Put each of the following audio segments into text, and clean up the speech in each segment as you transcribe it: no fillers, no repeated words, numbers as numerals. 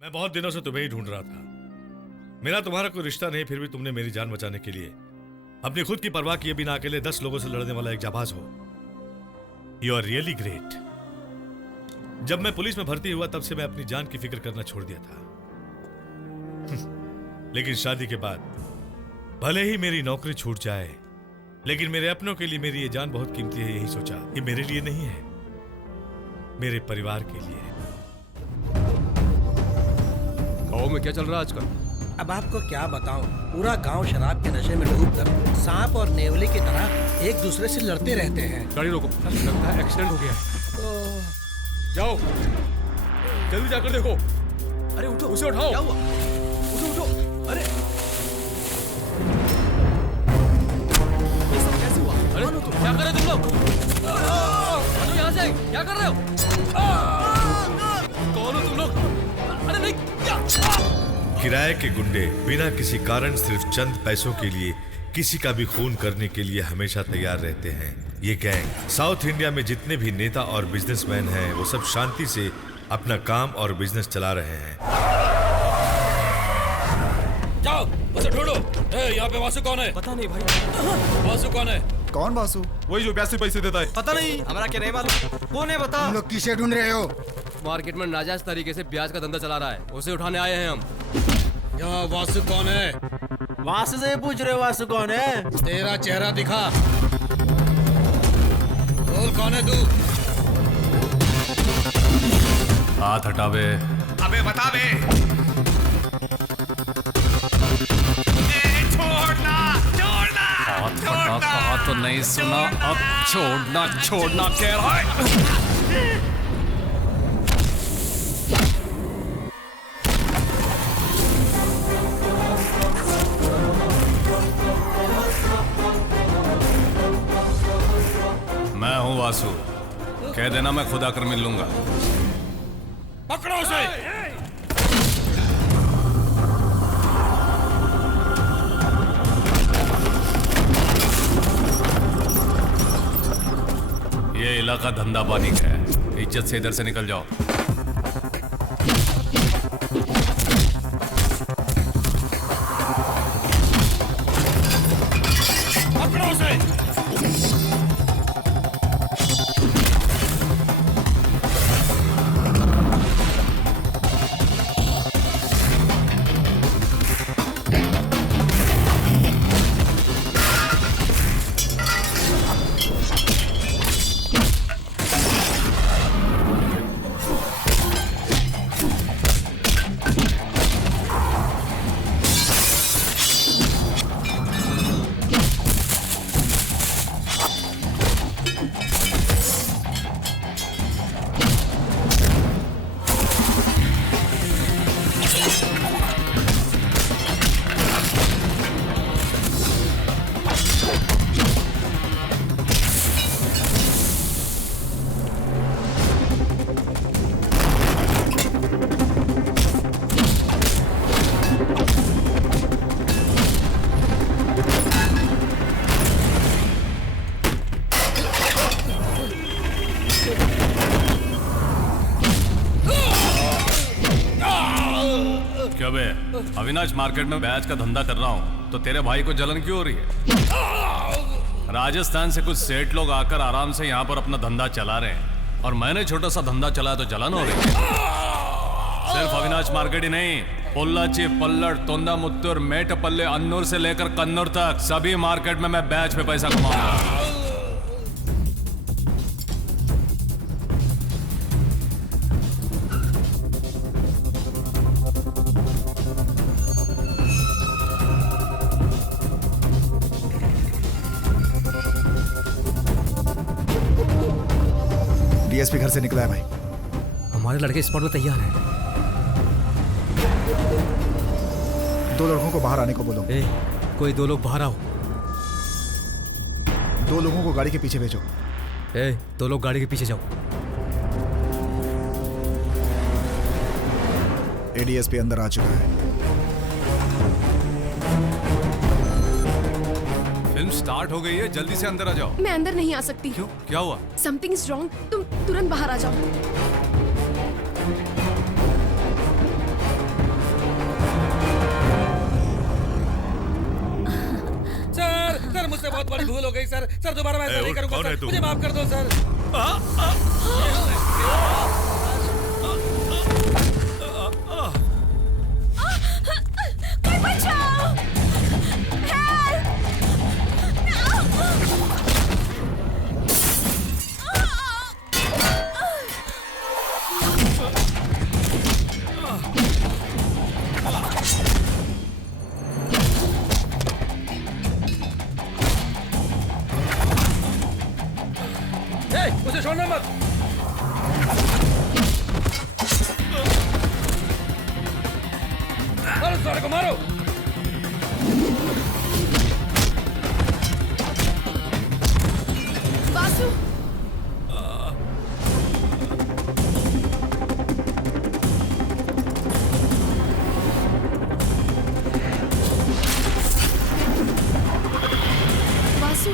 मैं बहुत दिनों से तुम्हें ही ढूंढ रहा था। मेरा तुम्हारा कोई रिश्ता नहीं, फिर भी तुमने मेरी जान बचाने के लिए अपनी खुद की परवाह किए बिना अकेले 10 लोगों से लड़ने वाला एक जाबाज हो। You are really great. जब मैं पुलिस में भर्ती हुआ तब से मैं अपनी जान की फिक्र करना छोड़ दिया था। लेकिन शादी के बाद भले ही मेरी नौकरी छूट जाए, लेकिन मेरे अपनों के लिए मेरी ये जान बहुत कीमती है। यही सोचा ये मेरे लिए नहीं है, मेरे परिवार के लिए है। गाँव में क्या चल रहा है आजकल? अब आपको क्या बताऊं, पूरा गांव शराब के नशे में डूबकर सांप और नेवले की तरह एक दूसरे से लड़ते रहते हैं। गाड़ी रोको, लगता है एक्सीडेंट हो गया है। जाओ जल्दी जाकर देखो। अरे उठो, उसे उठाओ। क्या हुआ? उठो उठो। अरे ये सब कैसे हुआ? अरे क्या कर रहे हो तुम लोग? हटो यहाँ से, क्या कर रहे हो? कौन हो तुम लोग? अरे नहीं, क्या? किराए के गुंडे बिना किसी कारण सिर्फ चंद पैसों के लिए किसी का भी खून करने के लिए हमेशा तैयार रहते हैं। ये गैंग साउथ इंडिया में जितने भी नेता और बिजनेसमैन हैं वो सब शांति से अपना काम और बिजनेस चला रहे हैं। जाओ उसे ढूंढो। यहाँ पे वासु कौन है? पता नहीं भाई। वासु कौन है? कौन वासु? वही जो 82 पैसे देता है। पता नहीं, हमारा क्या नहीं मालूम। कौन है बता। तुम लोग किसे ढूंढ रहे हो? मार्केट में नाजायज तरीके से ब्याज का धंधा चला रहा है, उसे उठाने आए हैं हम। यहाँ वासु कौन है? वासु से पूछ रहे हो वासु कौन है? तेरा चेहरा दिखा। बोल कौन है तू? हाथ हटा बे। अबे बता बे। छोड़ना छोड़ना हाथ हटा कहा तो नहीं सुना, अब छोड़ना छोड़ना कह रहा है। मैं हूँ वासु, कह देना मैं खुद आकर मिल लूंगा। पकड़ो उसे। ये इलाका धंधा पानी का है, इज्जत से इधर से निकल जाओ। पकड़ो उसे। क्या बे, अविनाश मार्केट में बैच का धंधा कर रहा हूँ तो तेरे भाई को जलन क्यों हो रही है? राजस्थान से कुछ सेठ लोग आकर आराम से यहाँ पर अपना धंधा चला रहे हैं और मैंने छोटा सा धंधा चलाया तो जलन हो रही है। सिर्फ अविनाश मार्केट ही नहीं, पोल्लाची, पल्लड़, तोंदा मुत्तूर, मेटपल्ले, अन्नूर से लेकर कन्नूर तक सभी मार्केट में मैं बैच पे पैसा कमाऊंगा। डीएसपी घर से निकला है भाई। हमारे लड़के स्पॉट में तैयार हैं। 2 लड़कों को बाहर आने को बोलो। कोई 2 लोग बाहर आओ। 2 लोगों को गाड़ी के पीछे भेजो। 2 लोग गाड़ी के पीछे जाओ। एडीएसपी अंदर आ चुका है। फिल्म स्टार्ट हो गई है, जल्दी से अंदर आ जाओ। मैं अंदर नहीं आ सकती। क्यों, क्या हुआ? Something is wrong. तुम तुरंत बाहर आ जाओ। भूल हो गई सर। सर दोबारा मैं ऐसा नहीं उठ, करूंगा कौन है सर। तू? मुझे माफ कर दो सर। कोई बचाओ! उसे छोड़ना मत। मारो सारे को मारो। वासु! वासु!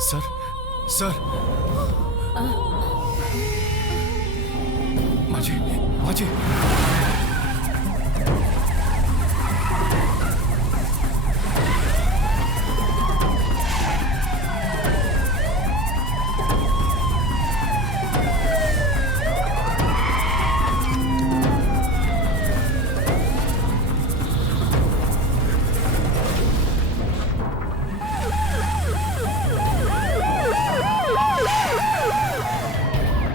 सर सर माझी माझी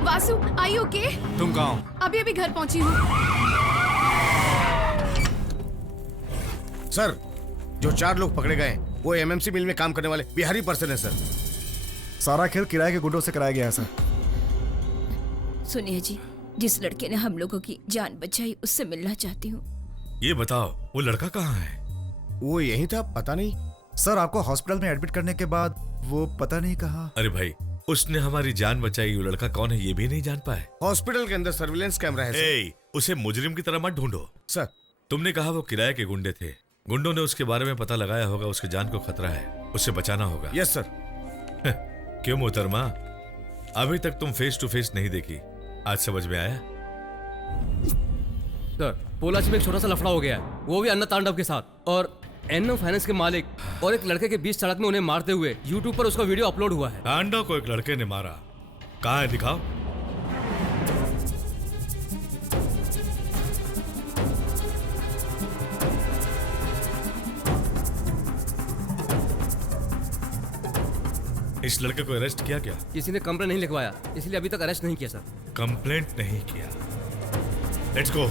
वासु, are you okay? तुम कहाँ हो? अभी अभी घर पहुंची हूँ। सर, जो 4 लोग पकड़े गए वो एमएमसी मिल में काम करने वाले बिहारी पर्सन है सर। सारा खेल किराए के गुंडों से कराया गया है सर। सुनिए जी, जिस लड़के ने हम लोगों की जान बचाई उससे मिलना चाहती हूँ। ये बताओ वो लड़का कहाँ है? वो यही था, पता नहीं। सर आपको हॉस्पिटल में एडमिट करने के बाद वो पता नहीं कहाँ। अरे भाई, उसने हमारी जान बचाई, वो लड़का कौन है ये भी नहीं जान पाए। हॉस्पिटल के अंदर सर्विलेंस कैमरा है सर। ए, उसे मुजरिम की तरह मत ढूंढो। सर, तुमने कहा वो किराए के गुंडे थे। गुंडों ने उसके बारे में पता लगाया होगा, उसकी जान को खतरा है, उसे बचाना होगा। Yes sir. क्यों मोहतरमा, अभी तक तुम फेस टू फेस नहीं देखी, आज समझ में आया? सर, पोलाची में एक छोटा सा लफड़ा हो गया है, वो भी अन्ना तांडव के साथ। और एनएम फाइनेंस के मालिक और एक लड़के के बीच सड़क में उन्हें मारते हुए यूट्यूब पर उसका वीडियो अपलोड हुआ है। तांडव को एक लड़के ने मारा, कहाँ है दिखाओ। इस लड़के को अरेस्ट किया क्या? किसी ने कंप्लेंट नहीं लिखवाया, इसलिए अभी तक अरेस्ट नहीं किया सर। कंप्लेंट नहीं किया। Let's go.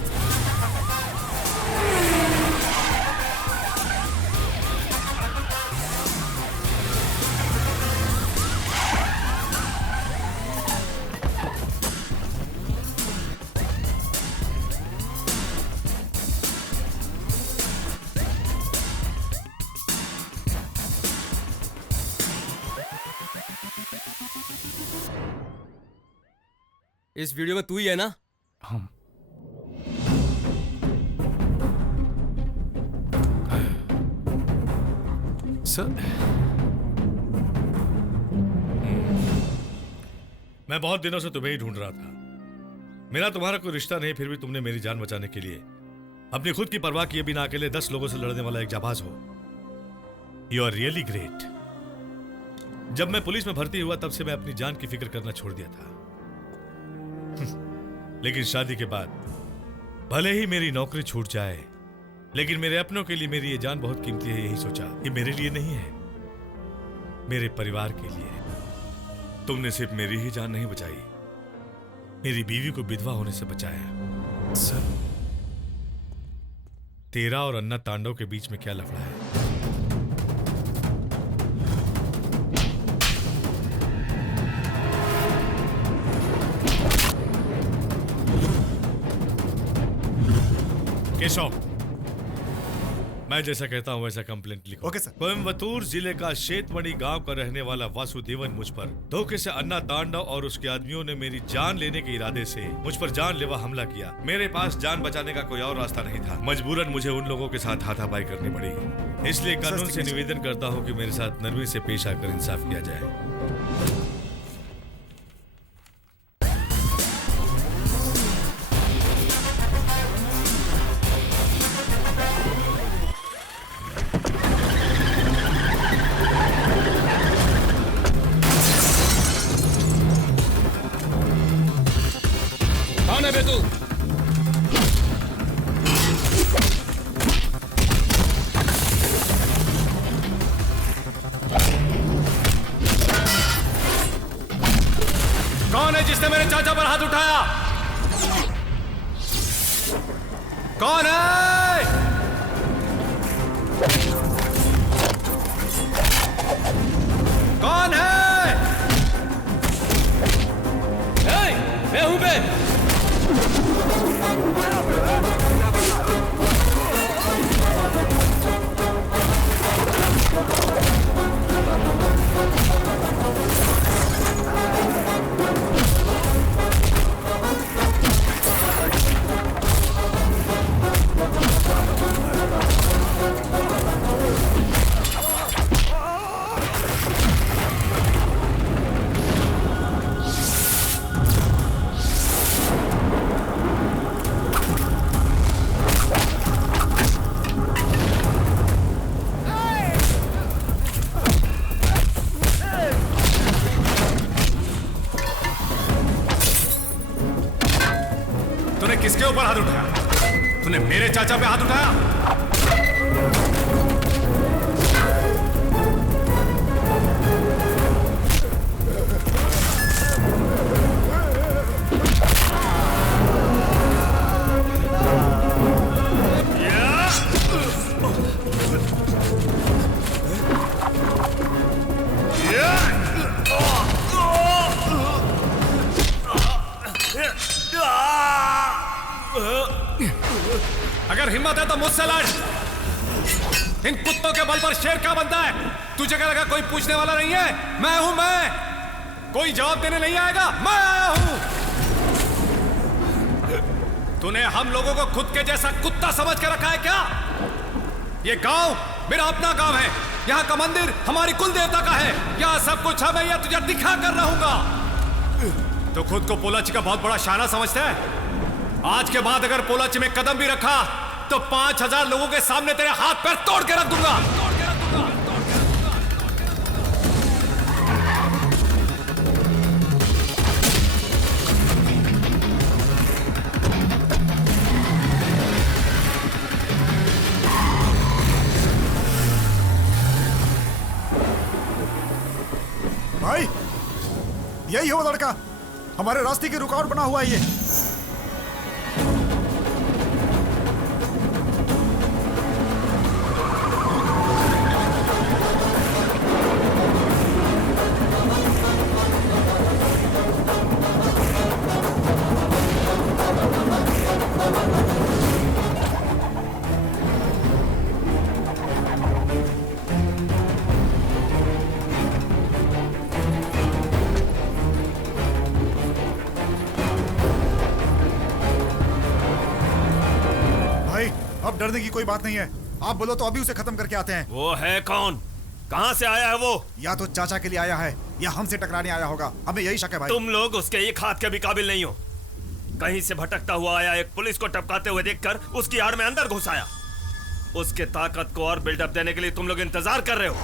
इस वीडियो में तू ही है ना? सर, मैं बहुत दिनों से तुम्हें ही ढूंढ रहा था। मेरा तुम्हारा कोई रिश्ता नहीं, फिर भी तुमने मेरी जान बचाने के लिए अपनी खुद की परवाह किए बिना अकेले 10 लोगों से लड़ने वाला एक जाबाज हो। You are really great. जब मैं पुलिस में भर्ती हुआ तब से मैं अपनी जान की फिक्र करना छोड़ दिया था। लेकिन शादी के बाद भले ही मेरी नौकरी छूट जाए, लेकिन मेरे अपनों के लिए मेरी ये जान बहुत कीमती है। यही सोचा, ये मेरे लिए नहीं है, मेरे परिवार के लिए। तुमने सिर्फ मेरी ही जान नहीं बचाई, मेरी बीवी को विधवा होने से बचाया। सर, तेरा और अन्ना तांडव के बीच में क्या लफड़ा है? केशव, मैं जैसा कहता हूं वैसा कंप्लेंट लिखो। Okay sir. कोयम्बतूर जिले का शेतमणि गांव का रहने वाला वासुदेवन मुझ पर धोखे से अन्ना तांडव और उसके आदमियों ने मेरी जान लेने के इरादे से मुझ पर जानलेवा हमला किया। मेरे पास जान बचाने का कोई और रास्ता नहीं था। मजबूरन मुझे उन लोगों के साथ हाथापाई करनी पड़ी। इसलिए कानून से निवेदन करता हूँ कि मेरे साथ नरमी से पेश आकर इंसाफ किया जाए। कौन है बे तू? कौन है जिसने मेरे चाचा पर हाथ उठाया? कौन है? कौन है? मैं हूं बे। तूने किसके ऊपर हाथ उठाया? तूने मेरे चाचा पे हाथ उठाया? अगर हिम्मत है तो मुझसे लड़। इन कुत्तों के बल पर शेर क्या बनता है? तुझे क्या लगा कोई पूछने वाला नहीं है? मैं हूं मैं। कोई जवाब देने नहीं आएगा। मैं आया हूं। तूने हम लोगों को खुद के जैसा कुत्ता समझ के रखा है क्या? ये गांव मेरा अपना गांव है। यहाँ का मंदिर हमारी कुल देवता का है। यहाँ सब कुछ मैं यह तुझे दिखा कर रहूंगा। तो खुद को पोलाची का बहुत बड़ा शाना समझता है? आज के बाद अगर पोलाची में कदम भी रखा तो 5000 लोगों के सामने तेरे हाथ पैर तोड़ के रख दूंगा। भाई, यही है वो लड़का, हमारे रास्ते की रुकावट बना हुआ है ये। अब डरने की कोई बात नहीं है। आप बोलो तो अभी उसे खत्म करके आते हैं। वो है कौन? कहां से आया है वो? या तो चाचा के लिए आया है या हमसे टकराने आया होगा। हमें यही शक है भाई। तुम लोग उसके एक हाथ के भी काबिल नहीं हो। कहीं से भटकता हुआ आया एक पुलिस को टपकाते हुए देखकर उसकी आड़ में अंदर घुस आया। उसके ताकत को और बिल्डअप देने के लिए तुम लोग इंतजार कर रहे हो।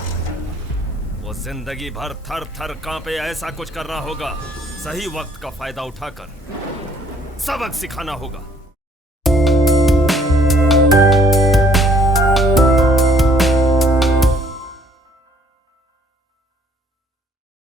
वो जिंदगी भर थर थर कांपे ऐसा कुछ कर रहा होगा। सही वक्त का फायदा उठाकर सबक सिखाना होगा।